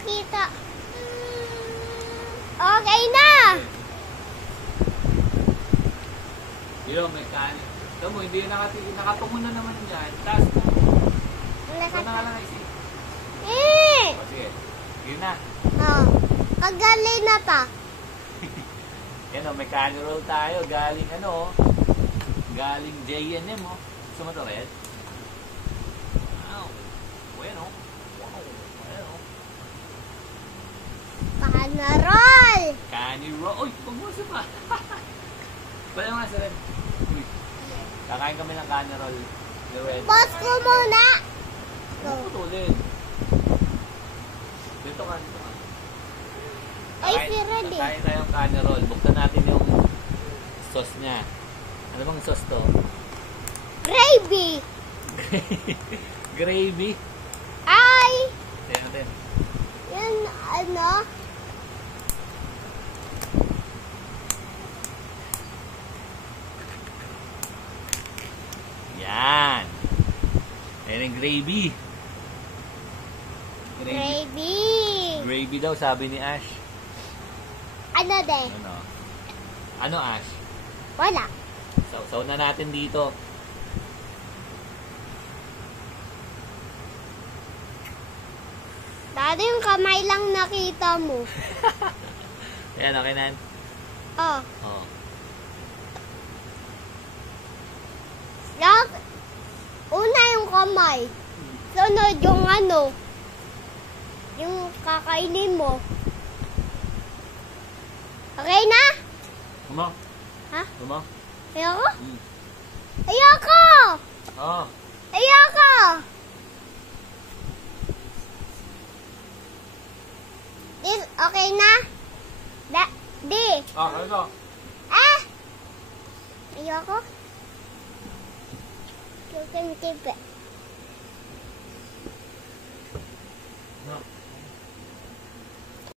nakita. Okay na. Yo, may kanin. Alam mo, hindi nakatungo na naman yan. Taas mo. Ito na nga lang isip. O sige, yun na. Kagaling na pa. Yan o, may kanin roll tayo. Galing galing J&M o. Gusto mo ito, Red? Wow. Bueno. Wow. Bueno. Panarol. Kanin roll. Uy, huwag mo siya pa. Pwede nga sa Red. Uy. Kakain kami ng kanin roll. Boss ko muna. Ano putulin? Dito ka. Ay, si Red eh. Kakain tayong kanin roll. Buksan natin yung sauce niya. Ano bang sauce to? Gravy. Gravy? Ay. Tignan natin. Yan ano? Yan. Ayan yung gravy. Gravy. Gravy daw, sabi ni Ash. Ano de? Ano? Ano, Ash? Wala. Sausaw na natin dito. Dati yung kamay lang nakita mo. Ayan, okay na. Oh. Oh. Una yung kamay. Sunod yung ano. Yung kakainin mo. Okay na? Tuma? Ha? Tuma? Ayoko? Mm. Ayoko! Oh. Ayoko! This, okay na? Di. Ah, ano? Ayoko? You can keep it.